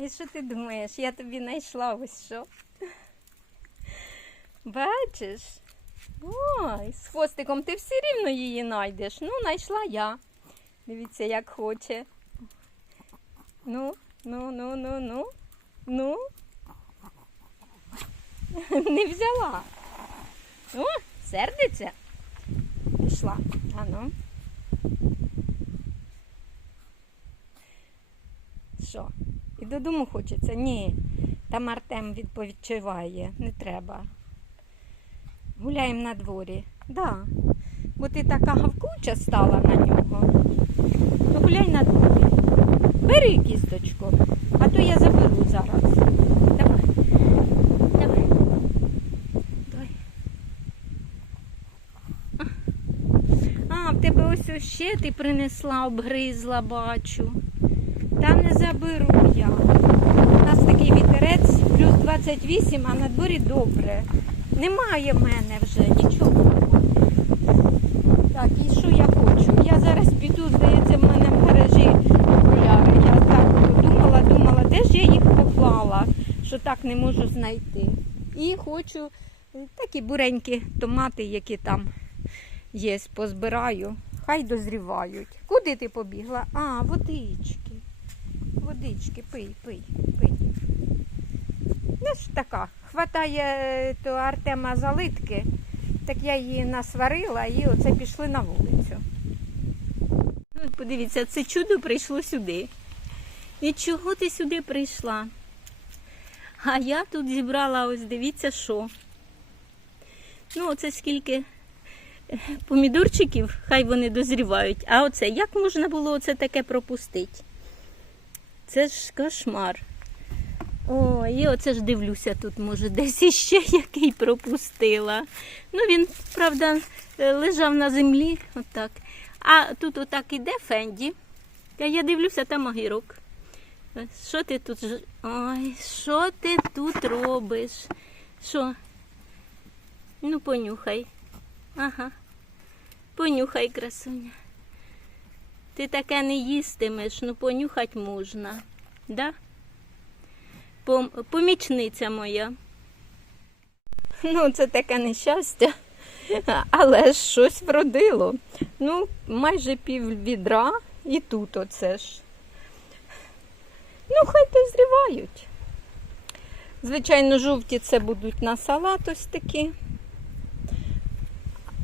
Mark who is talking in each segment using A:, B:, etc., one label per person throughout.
A: І що ти думаєш? Я тобі знайшла ось що. Бачиш? Ой, з хвостиком ти все рівно її знайдеш. Ну, знайшла я. Дивіться, як хоче. Ну, ну, ну, ну, ну. Ну. Не взяла. О, сердиться. Пішла. А ну. Що? Додому хочеться? Ні. Там Артем відповідчуває. Не треба. Гуляємо на дворі. Да. Бо ти така гавкуча стала на нього. То гуляй на дворі. Бери кісточку, а то я заберу зараз. Давай. Давай. А, в тебе ось ще ти принесла, обгризла, бачу. Заберу я. У нас такий вітерець, плюс 28, а на дворі добре. Немає в мене вже нічого. Так, і що я хочу? Я зараз піду, здається, в мене в гаражі окуляри. Я так думала, думала, де ж я їх поклала, що так не можу знайти. І хочу такі буренькі томати, які там є, позбираю. Хай дозрівають. Куди ти побігла? А, водички. Водички, пий, пий, пий. Ну ж така, хватає е, то Артема залитки, так я її насварила і оце пішли на вулицю. Ну, Подивіться, це чудо прийшло сюди. І чого ти сюди прийшла? А я тут зібрала, ось дивіться, що. Ну, оце скільки е, помідорчиків, хай вони дозрівають. А оце, як можна було оце таке пропустити? Це ж кошмар. О, і оце ж дивлюся, тут може десь іще який пропустила. Ну він, правда, е, лежав на землі, отак. А тут отак іде Фенді. А я дивлюся, там огірок. Що ти тут? Ой, що ти тут робиш? Що? Ну, понюхай. Ага. Понюхай, красуня. Ти таке не їстимеш, ну понюхать можна. Да? Пом- помічниця моя. Ну, це таке нещастя, але щось вродило. Ну, майже пів відра і тут оце ж. Ну, хай дозрівають. Звичайно, жовті це будуть на салат ось такі.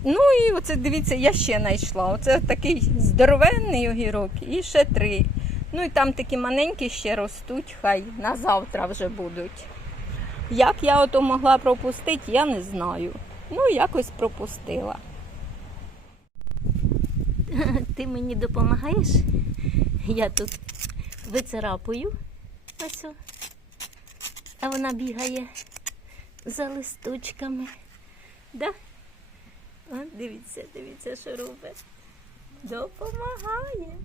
A: Ну і оце дивіться, я ще знайшла. Оце такий здоровенний огірок і ще три. Ну і там такі маленькі ще ростуть, хай на завтра вже будуть. Як я ото могла пропустити, я не знаю. Ну, якось пропустила. Ти мені допомагаєш? Я тут вицарапую. Ось. А вона бігає за листочками. Да? О, дивіться, дивіться, що робить. Допомагає.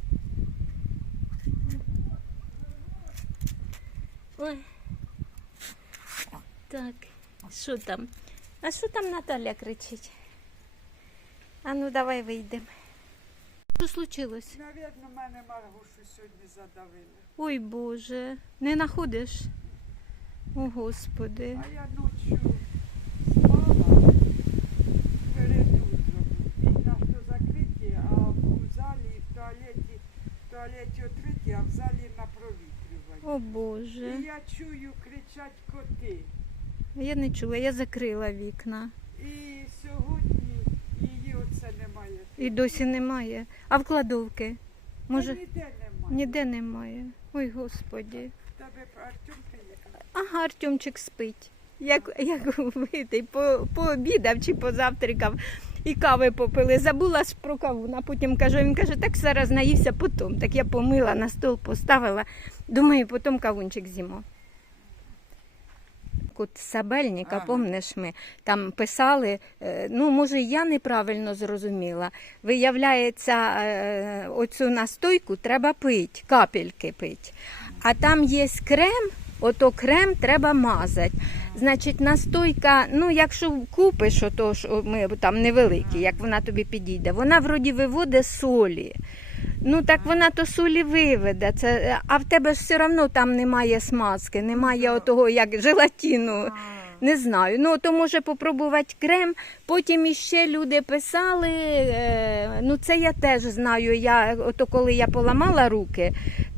A: Ой. Так, що там? А що там Наталя кричить? А ну давай вийдемо. Що случилось?
B: Навірно, мене Маргушу сьогодні задавили.
A: Ой Боже, не знаходиш? О Господи.
B: А я ночі спала перед утром. Вікна що закриті, а в залі, в туалеті, в туалеті а в залі на провітрюванні.
A: О Боже.
B: І я чую, кричать коти.
A: Я не чула, я закрила вікна.
B: І сьогодні її оце немає.
A: І досі немає. А в кладовки?
B: Та
A: Може,
B: ніде немає.
A: ніде немає. Ой, Господі.
B: В тебе Артемка є.
A: Ага, Артемчик спить. Як, як витий, по, пообідав чи позавтракав і кави попили. Забула ж про каву. А потім кажу, він каже, так зараз наївся потім. Так я помила, на стол поставила. Думаю, потім кавунчик з'їмо. От Сабельника,
B: Ага.
A: помниш ми, там писали, е, ну може я неправильно зрозуміла. Виявляється, е, оцю настойку треба пити, капельки пити. А там є крем, ото крем треба мазати. Значить, настойка, ну якщо купиш, ото що ми там невеликі, як вона тобі підійде, вона вроді виводить солі. Ну так вона то солі виведе. Це, а в тебе ж все одно там немає смазки, немає
B: так.
A: отого як желатіну. Не знаю. Ну то може попробувати крем. Потім іще люди писали. Е, ну це я теж знаю. Я ото коли я поламала руки,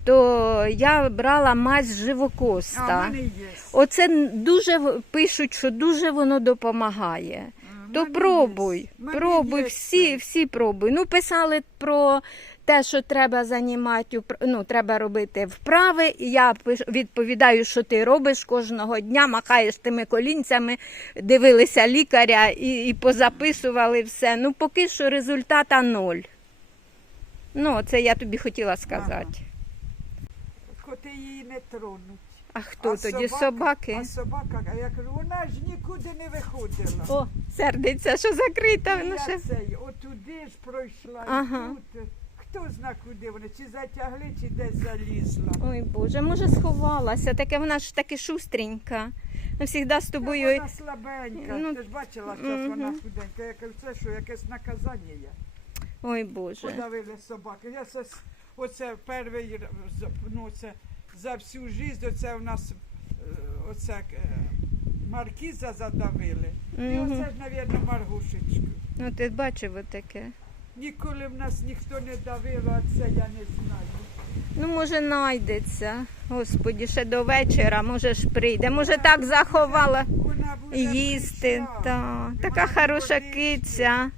A: то я брала мазь
B: а
A: живокоста.
B: є.
A: Оце дуже пишуть, що дуже воно допомагає.
B: А,
A: То пробуй, пробуй,
B: є
A: всі, всі пробуй. Ну, писали про те, що треба займати, ну, треба робити вправи. І я відповідаю, що ти робиш кожного дня, махаєш тими колінцями, дивилися лікаря і, і позаписували все. Ну, поки що результата ноль. Ну, це я тобі хотіла сказати.
B: Коти її не тронуть.
A: А хто
B: а
A: тоді
B: собака-
A: собаки?
B: А собака, а я кажу, вона ж нікуди не виходила.
A: О, сердиться, що закрита.
B: І
A: Ну,
B: я
A: ще...
B: цей, отуди ж пройшла,
A: Ага.
B: і тут. Хто зна, куди вони, чи затягли, чи десь залізла.
A: Ой Боже, може сховалася, таке вона ж таки шустренька. Завжди з тобою.
B: Вона слабенька,
A: Ну,
B: ти ж бачила, що вона худенька. Я кажу, це що, якесь наказання є.
A: Ой Боже.
B: Подавили собаки. Я це, с- оце перший, р- з- ну, це, за всю життя, оце у нас е, оце, е, маркіза задавили. І
A: Мгм.
B: оце ж, мабуть, Маргушечку.
A: Ну ти бачив отаке.
B: Ніколи в нас ніхто не давив, а це я не знаю.
A: Ну, може, найдеться. Господі, ще до вечора, може ж прийде. Може, так заховала
B: Вона буде
A: їсти.
B: прийшла.
A: Та. Така
B: вона
A: хороша киця.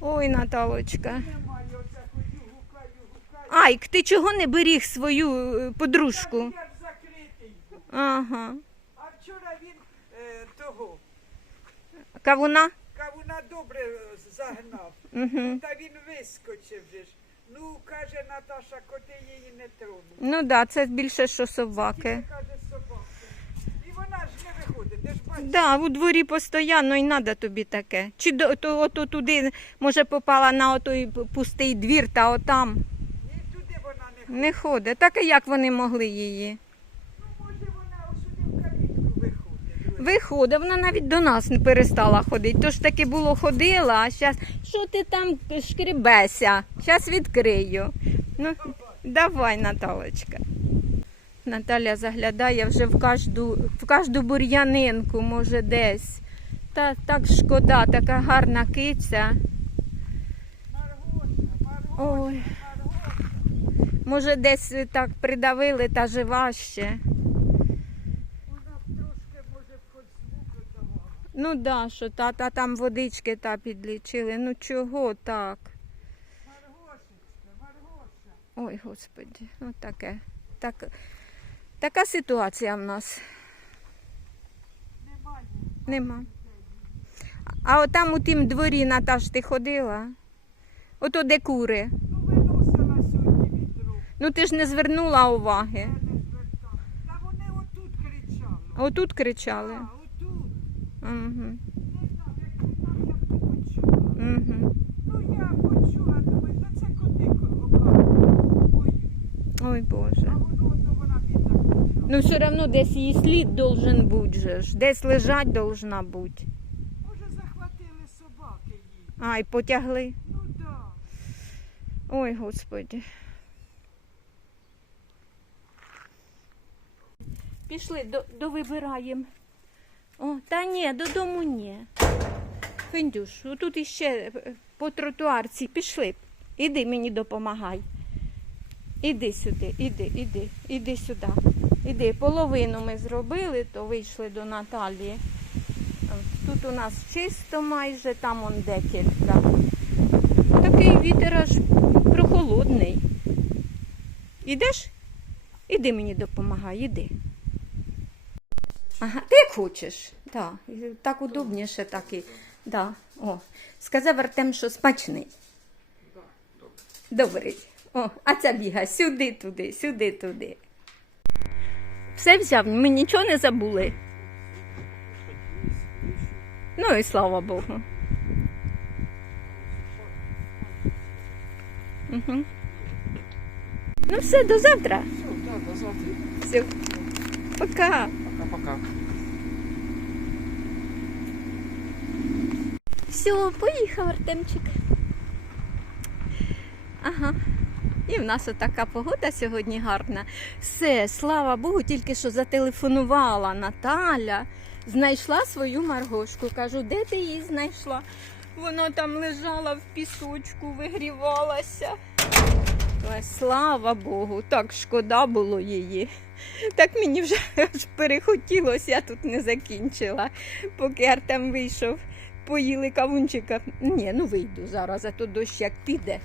A: Ой, Наталочка.
B: Немає, оце ходю, гукаю, гукаю.
A: Айк, ти чого не беріг свою е, подружку?
B: Я ж закритий. був.
A: Ага.
B: А вчора він е, того,
A: Кавуна?
B: Добре е, загнав.
A: Угу.
B: Та він вискочив же ж. Ну, каже Наташа, коти її не тронуть.
A: Ну так, да, це більше, що
B: Тільки
A: собаки.
B: каже собаки. І вона ж не виходить, ти ж бачиш.
A: Да, у дворі постійно і треба тобі таке. Чи до то, ото туди, може, попала на отой пустий двір, та отам
B: І туди вона не ходить.
A: не ходить. Так і як вони могли її?
B: Ну, може вона ось сюди в калітку виходить.
A: Вона навіть до нас не перестала ходити. Тож таки було ходила, а зараз що ти там шкребеся? Зараз відкрию. Ну, давай, Наталочка. Наталя заглядає вже в кожну, в кожну бур'янинку, може, десь. Та так шкода, така гарна киця. Ой. Може, десь так придавили та жива ще. Ну да, що та, та там водички та підлічили. Ну чого так?
B: Маргошечка, Маргоша.
A: Ой, господи, ну таке. Так, така ситуація в нас.
B: Немає.
A: Нема. А отам у тім дворі, Наташ, ти ходила? Ото де кури.
B: Ну, виносила сьогодні відро.
A: Ну ти ж не звернула уваги.
B: Я не звертала. Та вони отут кричали.
A: Отут кричали.
B: А.
A: Угу. Угу.
B: Ну, я почула, думаю, та це коти окапують. Ой,
A: Ой
B: а
A: Боже.
B: воно, то вона бідна.
A: Ну все одно десь її слід должен бути же ж. Десь лежать должна бути.
B: Може, захватили собаки її.
A: Ай, потягли.
B: Ну, да.
A: Ой, господи. Пішли, до, довибираємо. О, та ні, додому ні. Фендюш, тут іще е, по тротуарці. Пішли. Іди мені допомагай. Іди сюди, іди, іди, іди сюди. Іди. Половину ми зробили, то вийшли до Наталії. Тут у нас чисто майже, там он декілька. Такий вітер аж прохолодний. Ідеш? Іди мені допомагай, іди. Ага, ти як хочеш. Да. Так удобніше, так і. Да. О. Сказав Артем, що смачний. Добрий. О, а ця біга сюди, туди, сюди, туди. Все взяв, ми нічого не забули. Ну і слава Богу. Угу. Ну все, до завтра.
C: Все, да, до завтра.
A: Все. Пока.
C: Пока-пока.
A: Все, поїхав Артемчик. Ага. І в нас отака погода сьогодні гарна. Все, слава Богу, тільки що зателефонувала Наталя, знайшла свою Маргошку. Кажу, де ти її знайшла? Вона там лежала в пісочку, вигрівалася. Ой, слава Богу, так шкода було її. Так мені вже аж перехотілося, я тут не закінчила, поки Артем вийшов, поїли кавунчика. Ні, ну вийду зараз, а то дощ як піде.